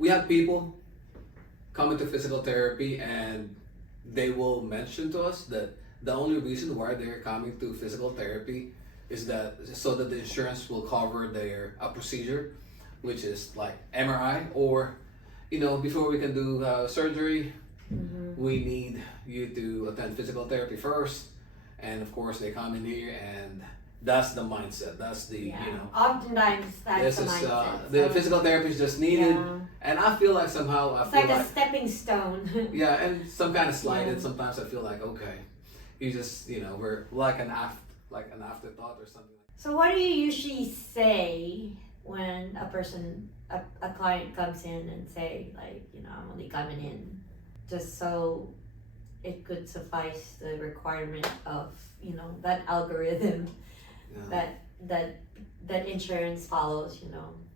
we have people coming to physical therapy and they will mention to us that the only reason why they're coming to physical therapy is that so that the insurance will cover their procedure, which is like MRI, or before we can do surgery, we need you to attend physical therapy first. And of course they come in here and that's the mindset. That's the Oftentimes that's this the is mindset. the So, physical therapy is just needed. yeah. And I feel like somehow It's like a stepping stone. yeah, and some kind of slighted. Yeah. Sometimes I feel like okay, you just we're like an afterthought or something. So what do you usually say when a client comes in and say like, I'm only coming in just so it could suffice the requirement of, that algorithm Yeah. that insurance follows,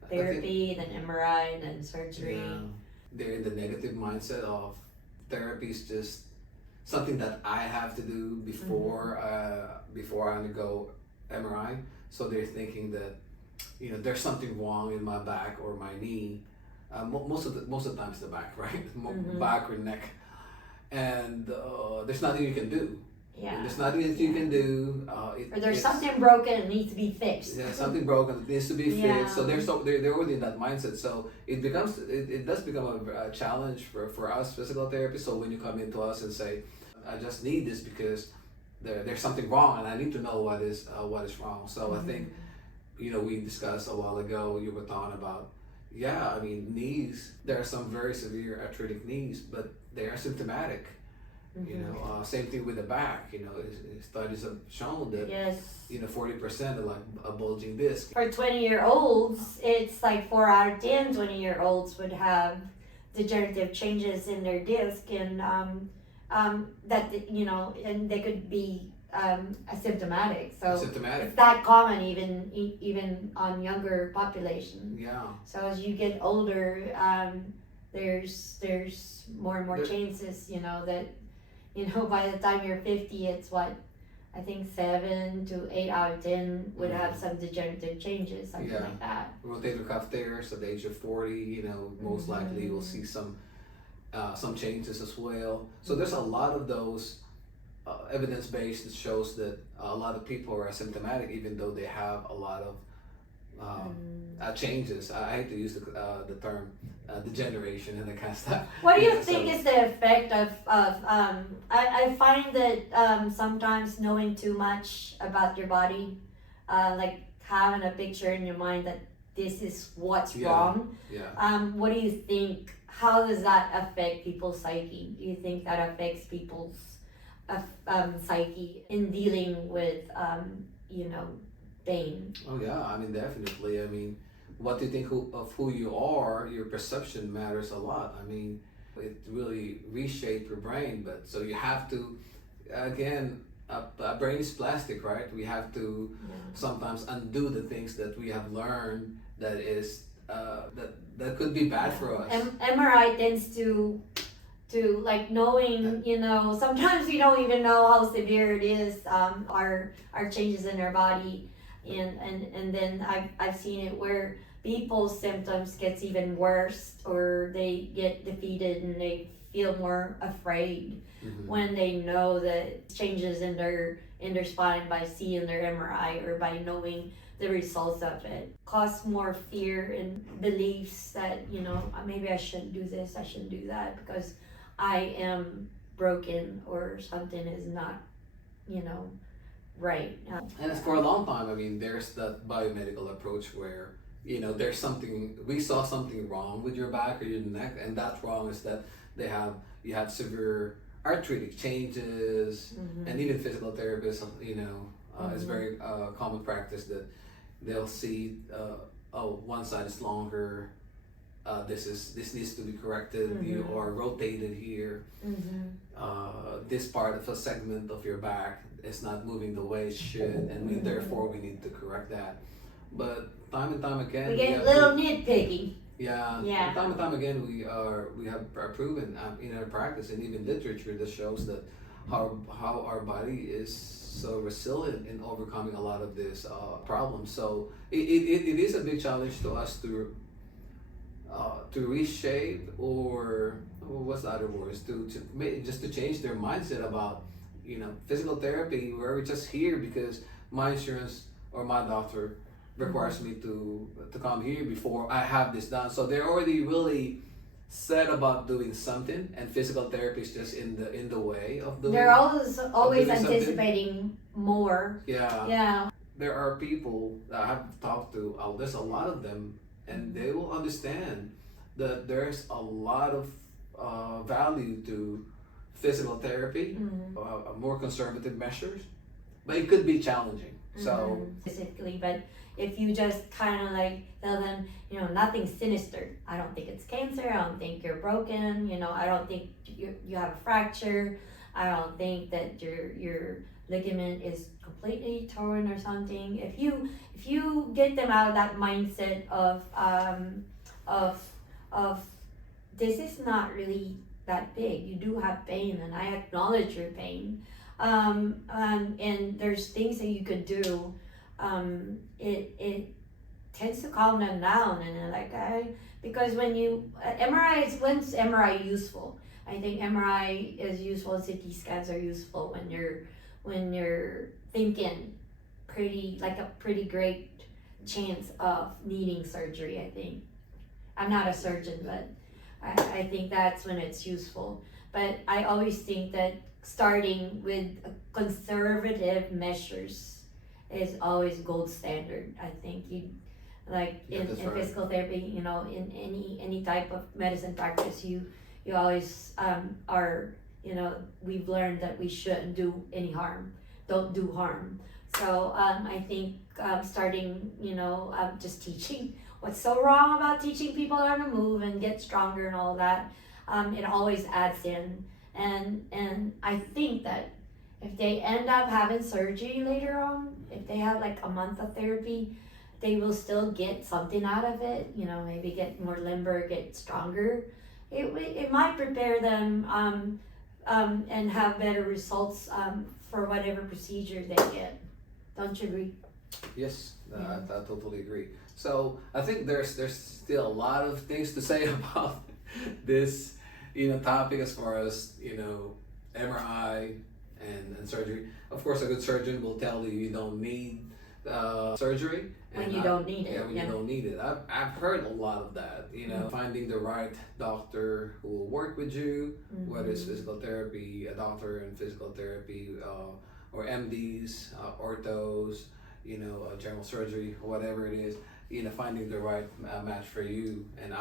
therapy, then MRI, then surgery. Yeah. They're in the negative mindset of therapy is just something that I have to do before I undergo MRI. So they're thinking that there's something wrong in my back or my knee. Most of the time it's the back, right? Back or neck, and there's nothing you can do. Yeah. There's nothing that you can do. Or there's something broken that needs to be fixed. Yeah, something broken that needs to be fixed. Yeah. So they're already in that mindset. So it does become a challenge for us physical therapists. So when you come into us and say, I just need this because there's something wrong and I need to know what is wrong. So I think we discussed a while ago. You were talking about knees. There are some very severe arthritic knees, but they are symptomatic. Same thing with the back. Studies have shown that 40% are like a bulging disc. For 20-year-olds, it's like 4 out of 10 20-year-olds would have degenerative changes in their disc, and and they could be asymptomatic. So Symptomatic. it's that common even on younger population. Yeah. So as you get older, there's more and more chances, that by the time you're 50, it's what I think 7 to 8 out of 10 would have some degenerative changes, something like that. Rotator cuff tears at the age of 40, most likely you'll see some changes as well. So there's a lot of those evidence-based that shows that a lot of people are asymptomatic even though they have a lot of changes. I hate to use the term degeneration and that kind of stuff. What do you think is the effect of I find that sometimes knowing too much about your body, like having a picture in your mind that this is what's wrong. Yeah. What do you think? How does that affect people's psyche? Do you think that affects people's psyche in dealing with pain? Oh yeah, definitely. What you think of who you are, your perception matters a lot. It really reshapes your brain, but so you have to, again, a brain is plastic, right? We have to sometimes undo the things that we have learned that is that could be bad for us. MRI tends to like knowing, sometimes we don't even know how severe it is, our changes in our body, and then I've seen it where people's symptoms gets even worse, or they get defeated and they feel more afraid when they know that changes in their spine by seeing their MRI or by knowing the results of it. Cause more fear and beliefs that maybe I shouldn't do this, I shouldn't do that because I am broken or something is not right. And it's for a long time. There's that biomedical approach where there's something, we saw something wrong with your back or your neck, and that wrong is that you have severe arthritic changes, and even physical therapists, it's very common practice that they'll see, one side is longer, this needs to be corrected, you are rotated here, this part of a segment of your back is not moving the way it should, and therefore we need to correct that. But time and time again, we get a little nitpicky. Yeah. Time and time again, we have proven in our practice and even literature that shows that how our body is so resilient in overcoming a lot of these problems. So it is a big challenge to us to to reshape, or what's the other words, just to change their mindset about, physical therapy, where we're just here because my insurance or my doctor requires me to come here before I have this done. So they're already really set about doing something, and physical therapy is just in the way of doing. They're always doing anticipating more. Yeah. Yeah. There are people that I have talked to. There's a lot of them, and they will understand that there's a lot of value to physical therapy, more conservative measures, but it could be challenging. So specifically, but if you just kind of like tell them, nothing's sinister. I don't think it's cancer. I don't think you're broken. I don't think you have a fracture. I don't think that your ligament is completely torn or something. If you get them out of that mindset of this is not really that big. You do have pain, and I acknowledge your pain. And there's things that you could do. It tends to calm them down, and they're like, because when you when's MRI useful? I think MRI is useful. CT scans are useful when you're thinking pretty great chance of needing surgery. I think I'm not a surgeon, but I think that's when it's useful. But I always think that starting with conservative measures is always gold standard. I think in physical therapy, in any type of medicine practice, you always are, we've learned that we shouldn't do any harm. Don't do harm. So I think starting, just teaching what's so wrong about teaching people how to move and get stronger and all that, it always adds in. And I think that if they end up having surgery later on, if they have like a month of therapy, they will still get something out of it, maybe get more limber, get stronger. It might prepare them and have better results for whatever procedure they get. Don't you agree? Yes, I totally agree. So I think there's still a lot of things to say about this topic, as far as MRI and surgery. Of course, a good surgeon will tell you don't need surgery when you don't need it. Yeah, when you don't need it. I've heard a lot of that. Finding the right doctor who will work with you, whether it's physical therapy, a doctor in physical therapy, or MDs, orthos, general surgery, whatever it is. Finding the right match for you. And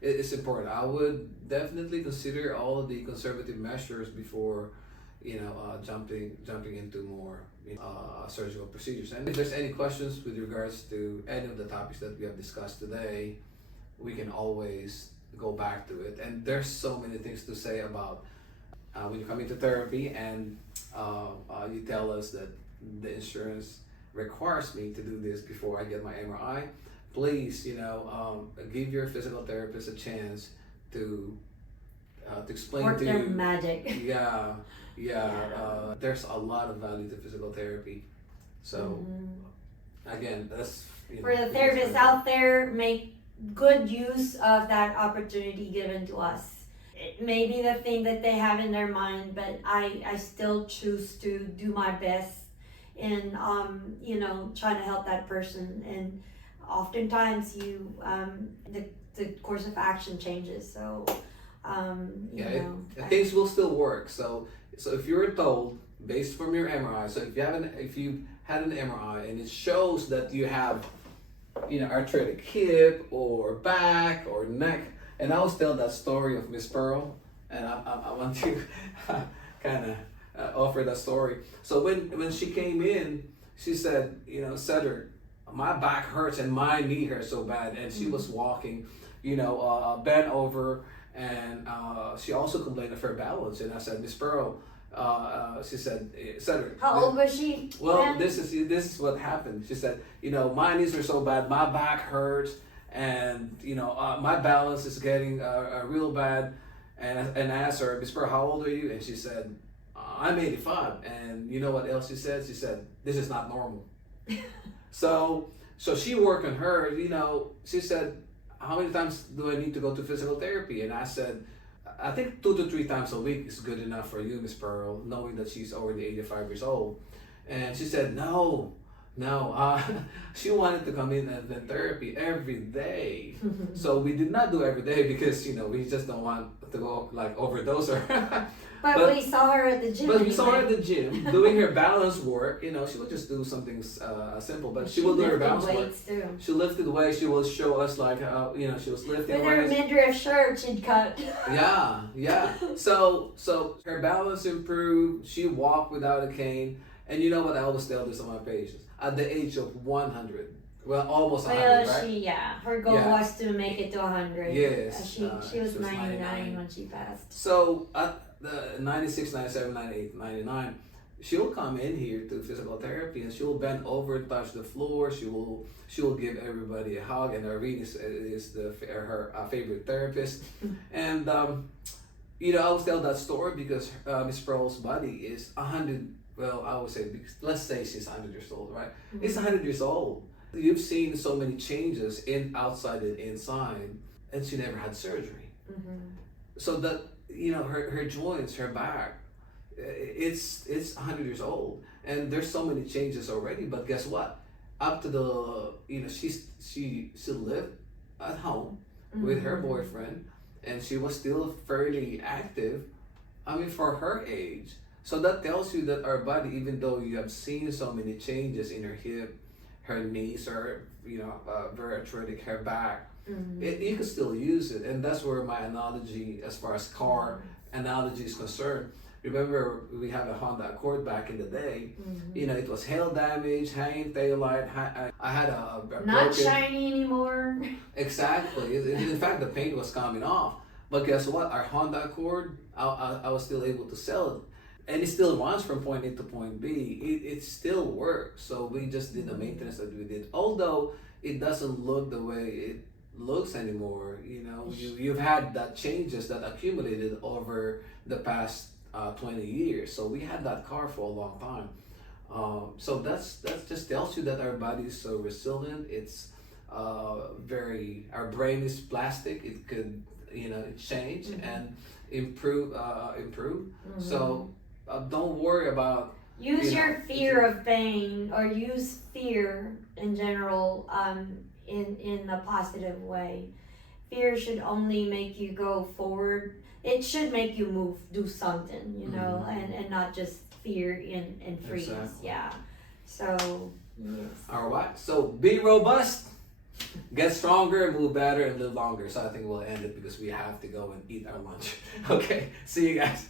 it's important. I would definitely consider all of the conservative measures before, jumping into more surgical procedures. And if there's any questions with regards to any of the topics that we have discussed today, we can always go back to it. And there's so many things to say about when you come into therapy and you tell us that the insurance requires me to do this before I get my MRI. Please, give your physical therapist a chance to explain work to their you. magic. Yeah. There's a lot of value to physical therapy. So again, that's for the therapists out there, make good use of that opportunity given to us. It may be the thing that they have in their mind, but I still choose to do my best in trying to help that person. And oftentimes the course of action changes. So things will still work. So if you're told based from your MRI, so if you've had an MRI and it shows that you have arthritic hip or back or neck, and I always tell that story of Miss Pearl, and I want to kind of offer that story. So when she came in, she said, Cedric, my back hurts and my knee hurts so bad, and she was walking, bent over, and she also complained of her balance. And I said, Miss Pearl, she said, Cedric. How old was she? Well, then? this is what happened. She said, my knees are so bad, my back hurts, and my balance is getting real bad. And I asked her, Miss Pearl, how old are you? And she said, I'm 85. And you know what else she said? She said, this is not normal. So she worked on her, she said, how many times do I need to go to physical therapy? And I said, I think 2 to 3 times a week is good enough for you, Miss Pearl, knowing that she's already 85 years old. And she said, no, she wanted to come in and then therapy every day. So we did not do every day because, we just don't want to go like overdose her. But we saw her at the gym. But we saw her at the gym doing her balance work. She would just do something simple, but she will do her balance work. Too. She lifted weights. She will show us like how she was lifting with her weights. midriff shirt she'd cut. Yeah. So her balance improved. She walked without a cane. And you know what I always tell this on my patients? At the age of 100, well, almost 100, right? Her goal was to make it to 100. Yes. She was 99 when she passed. So at the 96, 97, 98, 99, she'll come in here to physical therapy and she'll bend over and touch the floor. She will give everybody a hug, and Irene is her favorite therapist. And I always tell that story because Miss Pearl's body is 100. Well, I would say, let's say she's 100 years old, right? Mm-hmm. It's 100 years old. You've seen so many changes outside and inside, and she never had surgery. Mm-hmm. So that, her joints, her back, it's 100 years old, and there's so many changes already. But guess what? Up to the, she lived at home with her boyfriend, and she was still fairly active. For her age. So that tells you that our body, even though you have seen so many changes in her hip, her knees are, very arthritic, her back, you can still use it. And that's where my analogy, as far as car analogy is concerned. Remember, we have a Honda Accord back in the day. It was hail damage, hanging taillight. I had a not shiny anymore. Exactly. In fact, the paint was coming off. But guess what? Our Honda Accord, I was still able to sell it. And it still runs from point A to point B. It still works. So we just did the maintenance that we did. Although it doesn't look the way it looks anymore. You've had that changes that accumulated over the past 20 years. So we had that car for a long time. So that's just tells you that our body is so resilient. It's our brain is plastic. It could change and improve. So don't worry about use your fear of pain, or use fear in general in a positive way. Fear should only make you go forward. It should make you do something, and not just fear and freeze. Exactly. Yeah. So yes. All right. So be robust, get stronger, move better, and live longer. So I think we'll end it because we have to go and eat our lunch. Okay. See you guys.